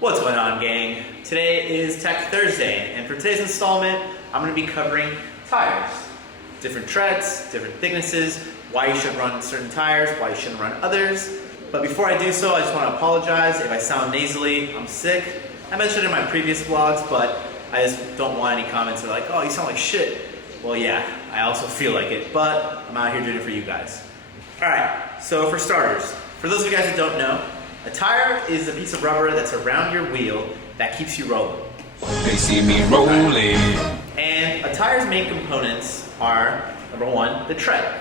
What's going on, gang? Today is Tech Thursday, and for today's installment, I'm going to be covering tires. Different treads, different thicknesses, why you should run certain tires, why you shouldn't run others. But before I do so, I just want to apologize if I sound nasally. I'm sick. I mentioned it in my previous vlogs, but I just don't want any comments that are like, oh, you sound like shit. Well, yeah, I also feel like it, but I'm out here doing it for you guys. All right, so for starters, for those of you guys that don't know, a tire is a piece of rubber that's around your wheel that keeps you rolling. They see me rolling. And a tire's main components are, number one, the tread.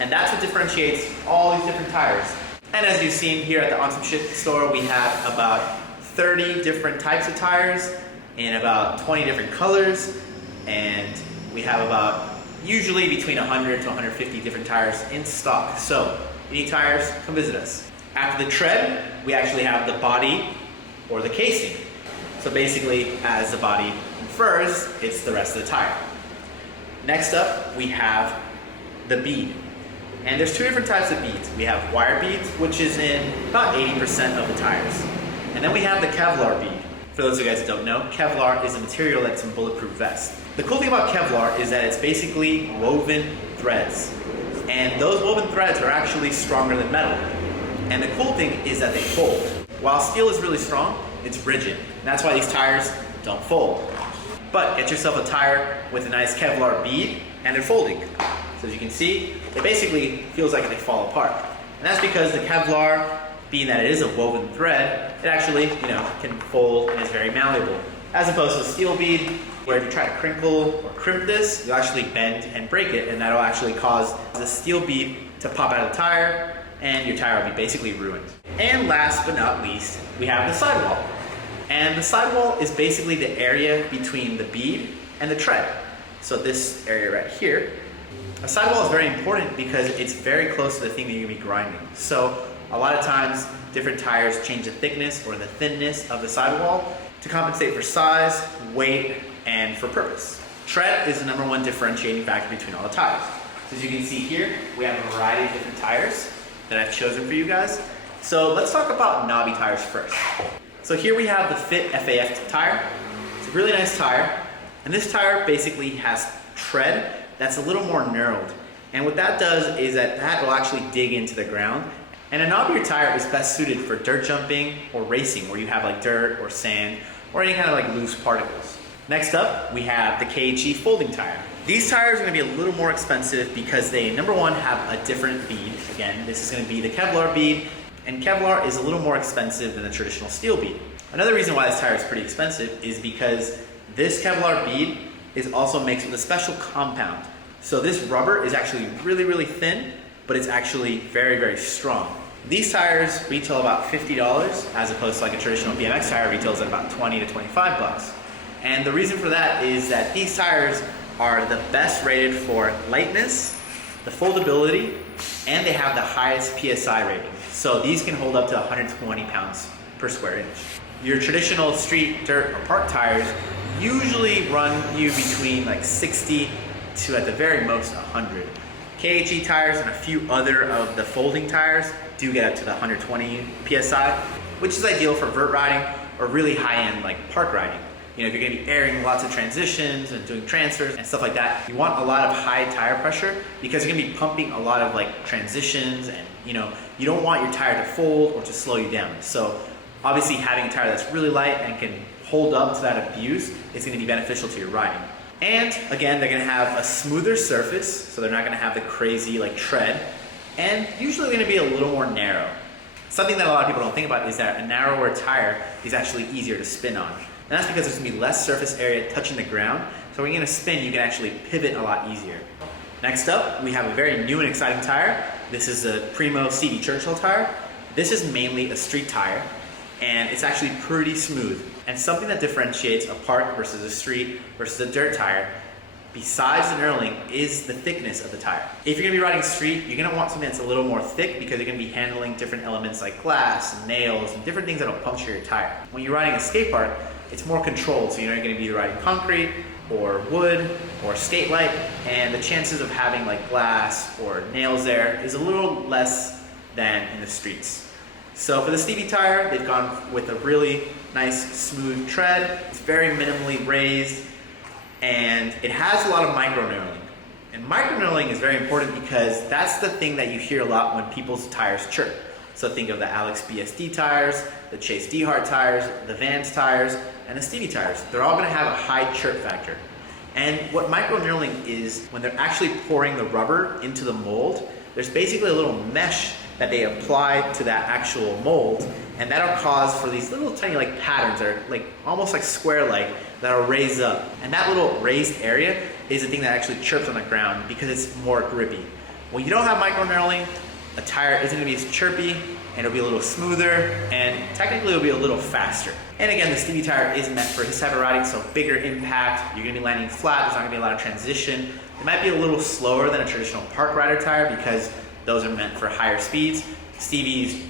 And that's what differentiates all these different tires. And as you've seen here at the On Some Shit store, we have about 30 different types of tires in about 20 different colors. And we have about usually between 100 to 150 different tires in stock. So if you need tires, come visit us. After the tread, we actually have the body or the casing. So basically, as the body infers, it's the rest of the tire. Next up, we have the bead. And there's two different types of beads. We have wire beads, which is in about 80% of the tires. And then we have the kevlar bead. For those of you guys that don't know, kevlar is a material that's in bulletproof vests. The cool thing about kevlar is that it's basically woven threads. And those woven threads are actually stronger than metal. And the cool thing is that they fold. While steel is really strong, it's rigid. And that's why these tires don't fold. But get yourself a tire with a nice kevlar bead and they're folding. So as you can see, it basically feels like they fall apart. And that's because the kevlar, being that it is a woven thread, it actually, can fold and is very malleable. As opposed to a steel bead, where if you try to crinkle or crimp this, you'll actually bend and break it, and that'll actually cause the steel bead to pop out of the tire, and your tire will be basically ruined. And last but not least, we have the sidewall. And the sidewall is basically the area between the bead and the tread. So this area right here. A sidewall is very important because it's very close to the thing that you're gonna be grinding. So a lot of times, different tires change the thickness or the thinness of the sidewall to compensate for size, weight, and for purpose. Tread is the number one differentiating factor between all the tires. So as you can see here, we have a variety of different tires that I've chosen for you guys. So let's talk about knobby tires first. So here we have the Fit FAF tire. It's a really nice tire. And this tire basically has tread that's a little more knurled. And what that does is that will actually dig into the ground. And a knobbier tire is best suited for dirt jumping or racing, where you have like dirt or sand or any kind of like loose particles. Next up, we have the KHE folding tire. These tires are gonna be a little more expensive because they, number one, have a different bead. Again, this is gonna be the kevlar bead, and kevlar is a little more expensive than the traditional steel bead. Another reason why this tire is pretty expensive is because this kevlar bead is also mixed with a special compound. So this rubber is actually really, really thin, but it's actually very, very strong. These tires retail about $50 as opposed to like a traditional BMX tire retails at about 20 to 25 bucks. And the reason for that is that these tires are the best rated for lightness, the foldability, and they have the highest PSI rating. So these can hold up to 120 pounds per square inch. Your traditional street, dirt, or park tires usually run you between like 60 to at the very most 100. KHE tires and a few other of the folding tires do get up to the 120 PSI, which is ideal for vert riding or really high-end like park riding. If you're gonna be airing lots of transitions and doing transfers and stuff like that, you want a lot of high tire pressure because you're gonna be pumping a lot of like transitions and you don't want your tire to fold or to slow you down. So obviously having a tire that's really light and can hold up to that abuse is gonna be beneficial to your riding. And again, they're gonna have a smoother surface, so they're not gonna have the crazy like tread, and usually gonna be a little more narrow. Something that a lot of people don't think about is that a narrower tire is actually easier to spin on. And that's because there's gonna be less surface area touching the ground, so when you're gonna spin, you can actually pivot a lot easier. Next up, we have a very new and exciting tire. This is a Primo Steve Churchil tire. This is mainly a street tire, and it's actually pretty smooth. And something that differentiates a park versus a street versus a dirt tire, besides the knurling, is the thickness of the tire. If you're gonna be riding street, you're gonna want something that's a little more thick because you're gonna be handling different elements like glass and nails and different things that'll puncture your tire. When you're riding a skate park, it's more controlled, so you're gonna be riding concrete or wood or skate light, and the chances of having like glass or nails there is a little less than in the streets. So for the Stevie tire, they've gone with a really nice smooth tread. It's very minimally raised, and it has a lot of micro knurling. And micro knurling is very important because that's the thing that you hear a lot when people's tires chirp. So think of the Alex BSD tires, the Chase D-Hart tires, the Vans tires, and the Stevie tires. They're all gonna have a high chirp factor. And what micro knurling is, when they're actually pouring the rubber into the mold, there's basically a little mesh that they apply to that actual mold, and that'll cause for these little tiny like patterns that are like almost like square-like that'll raise up. And that little raised area is the thing that actually chirps on the ground because it's more grippy. When you don't have micro knurling, a tire isn't gonna be as chirpy, and it'll be a little smoother, and technically it'll be a little faster. And again, the Stevie tire is meant for his type of riding, so bigger impact, you're gonna be landing flat, there's not gonna be a lot of transition. It might be a little slower than a traditional park rider tire because those are meant for higher speeds. Stevie's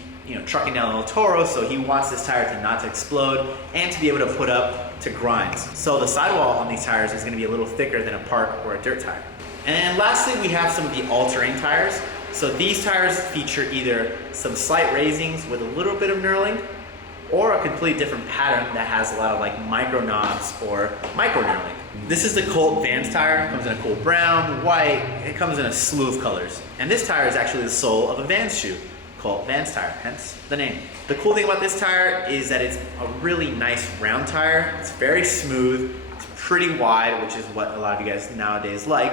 trucking down a little Toro, so he wants this tire to not to explode and to be able to put up to grinds. So the sidewall on these tires is gonna be a little thicker than a park or a dirt tire. And lastly, we have some of the all-terrain tires. So these tires feature either some slight raisings with a little bit of knurling, or a completely different pattern that has a lot of like micro knobs or micro knurling. This is the Colt Vans tire. It comes in a cool brown, white, it comes in a slew of colors. And this tire is actually the sole of a Vans shoe, Colt Vans tire, hence the name. The cool thing about this tire is that it's a really nice round tire. It's very smooth, it's pretty wide, which is what a lot of you guys nowadays like.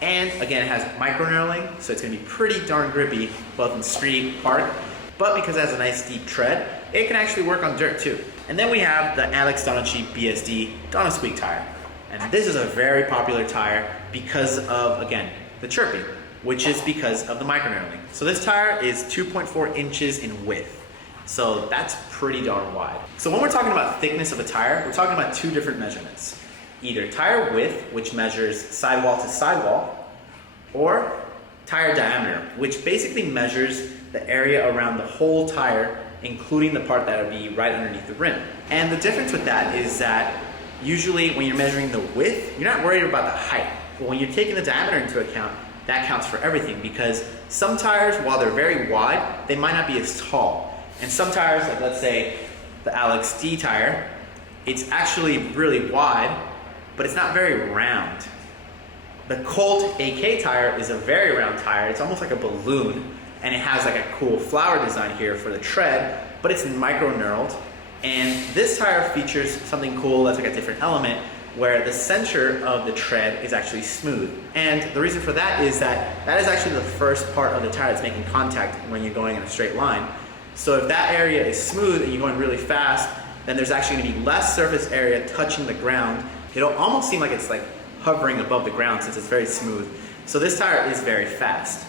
And again, it has micro knurling, so it's gonna be pretty darn grippy, both in street, park, but because it has a nice deep tread, it can actually work on dirt too. And then we have the Alex Donnachie BSD Donnasqueak tire. And this is a very popular tire because of, again, the chirping, which is because of the micro knurling. So this tire is 2.4 inches in width. So that's pretty darn wide. So when we're talking about thickness of a tire, we're talking about two different measurements. Either tire width, which measures sidewall to sidewall, or tire diameter, which basically measures the area around the whole tire, including the part that would be right underneath the rim. And the difference with that is that usually when you're measuring the width, you're not worried about the height. But when you're taking the diameter into account, that counts for everything, because some tires, while they're very wide, they might not be as tall. And some tires, like let's say the Alex D tire, it's actually really wide, but it's not very round. The Colt AK tire is a very round tire. It's almost like a balloon, and it has like a cool flower design here for the tread, but it's micro knurled. And this tire features something cool that's like a different element, where the center of the tread is actually smooth. And the reason for that is that that is actually the first part of the tire that's making contact when you're going in a straight line. So if that area is smooth and you're going really fast, then there's actually gonna be less surface area touching the ground. It'll almost seem like it's like hovering above the ground since it's very smooth. So this tire is very fast.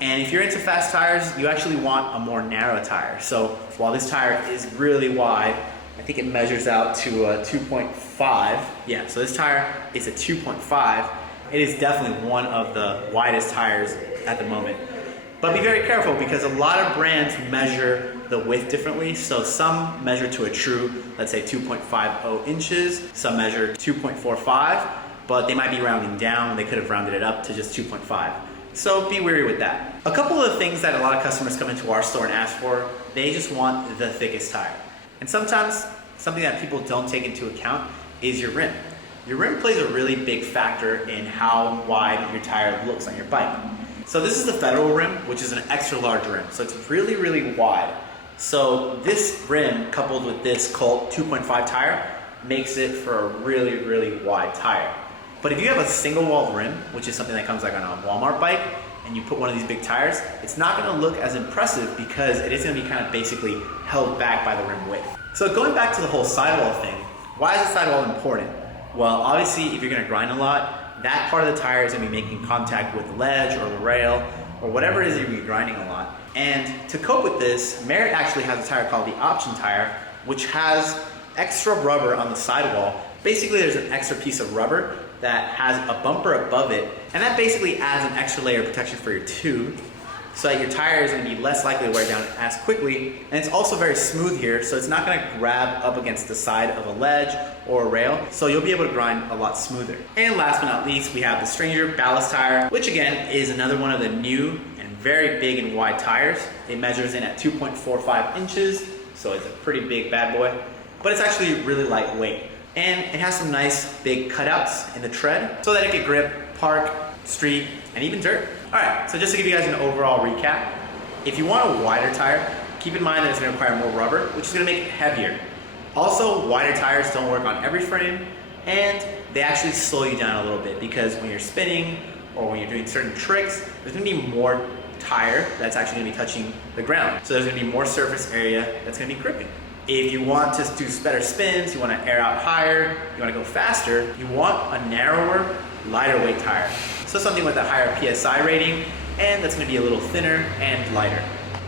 And if you're into fast tires, you actually want a more narrow tire. So while this tire is really wide, I think it measures out to a 2.5. Yeah, so this tire is a 2.5. It is definitely one of the widest tires at the moment. But be very careful because a lot of brands measure the width differently. So some measure to a true, let's say 2.50 inches. Some measure 2.45, but they might be rounding down. They could have rounded it up to just 2.5. So be wary with that. A couple of things that a lot of customers come into our store and ask for, they just want the thickest tire. And sometimes something that people don't take into account is your rim. Your rim plays a really big factor in how wide your tire looks on your bike. So this is the Federal rim, which is an extra large rim. So it's really, really wide. So this rim coupled with this Colt 2.5 tire makes it for a really, really wide tire. But if you have a single wall rim, which is something that comes like on a Walmart bike, and you put one of these big tires, it's not gonna look as impressive because it is gonna be kind of basically held back by the rim width. So going back to the whole sidewall thing, why is the sidewall important? Well, obviously if you're gonna grind a lot, that part of the tire is gonna be making contact with the ledge or the rail or whatever it is you're gonna be grinding a lot. And to cope with this, Merritt actually has a tire called the Option tire, which has extra rubber on the sidewall. Basically there's an extra piece of rubber that has a bumper above it, and that basically adds an extra layer of protection for your tube so that your tire is going to be less likely to wear down as quickly. And it's also very smooth here, so it's not going to grab up against the side of a ledge or a rail, so you'll be able to grind a lot smoother. And last but not least, we have the Stranger Ballast tire, which again is another one of the new and very big and wide tires. It measures in at 2.45 inches, so it's a pretty big bad boy. but it's actually really lightweight. And it has some nice big cutouts in the tread so that it can grip park, street, and even dirt. All right, so just to give you guys an overall recap, if you want a wider tire, keep in mind that it's gonna require more rubber, which is gonna make it heavier. Also, wider tires don't work on every frame, and they actually slow you down a little bit because when you're spinning or when you're doing certain tricks, there's gonna be more tire that's actually gonna be touching the ground. So there's gonna be more surface area that's gonna be gripping. If you want to do better spins, you want to air out higher, you want to go faster, you want a narrower, lighter weight tire. So something with a higher PSI rating, and that's going to be a little thinner and lighter.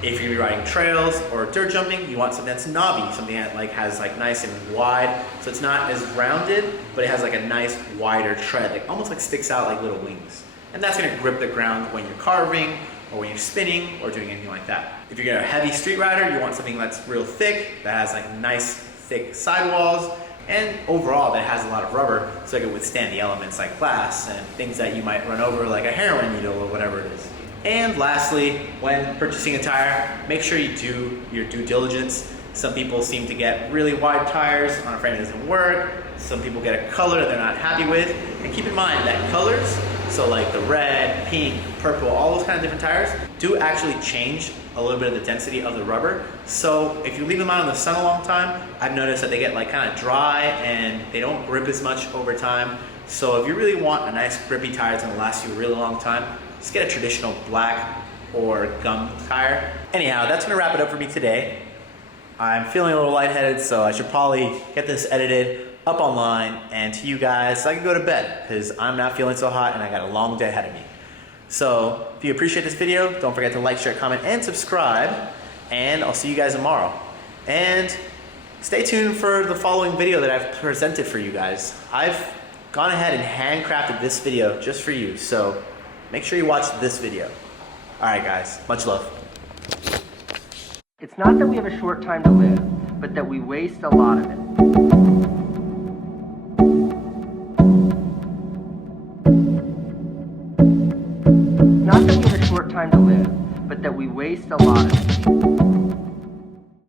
If you're going to be riding trails or dirt jumping, you want something that's knobby, something that has nice and wide, so it's not as rounded, but it has a nice wider tread, almost sticks out like little wings. And that's going to grip the ground when you're carving, or when you're spinning, or doing anything like that. If you're a heavy street rider, you want something that's real thick, that has nice thick sidewalls, and overall that has a lot of rubber so it can withstand the elements like glass and things that you might run over like a heroin needle or whatever it is. And lastly, when purchasing a tire, make sure you do your due diligence. Some people seem to get really wide tires on a frame that doesn't work. Some people get a color that they're not happy with. And keep in mind that colors, so the red, pink, purple, all those kind of different tires, do actually change a little bit of the density of the rubber. So if you leave them out in the sun a long time, I've noticed that they get kind of dry and they don't grip as much over time. So if you really want a nice grippy tire that's gonna last you a really long time, just get a traditional black or gum tire. Anyhow, that's gonna wrap it up for me today. I'm feeling a little lightheaded, so I should probably get this edited up online and to you guys so I can go to bed because I'm not feeling so hot and I got a long day ahead of me. So if you appreciate this video, don't forget to like, share, comment, and subscribe, and I'll see you guys tomorrow. And stay tuned for the following video that I've presented for you guys. I've gone ahead and handcrafted this video just for you, so make sure you watch this video. All right, guys, much love. It's not that we have a short time to live, but that we waste a lot of it. Not that we have a short time to live, but that we waste a lot of it.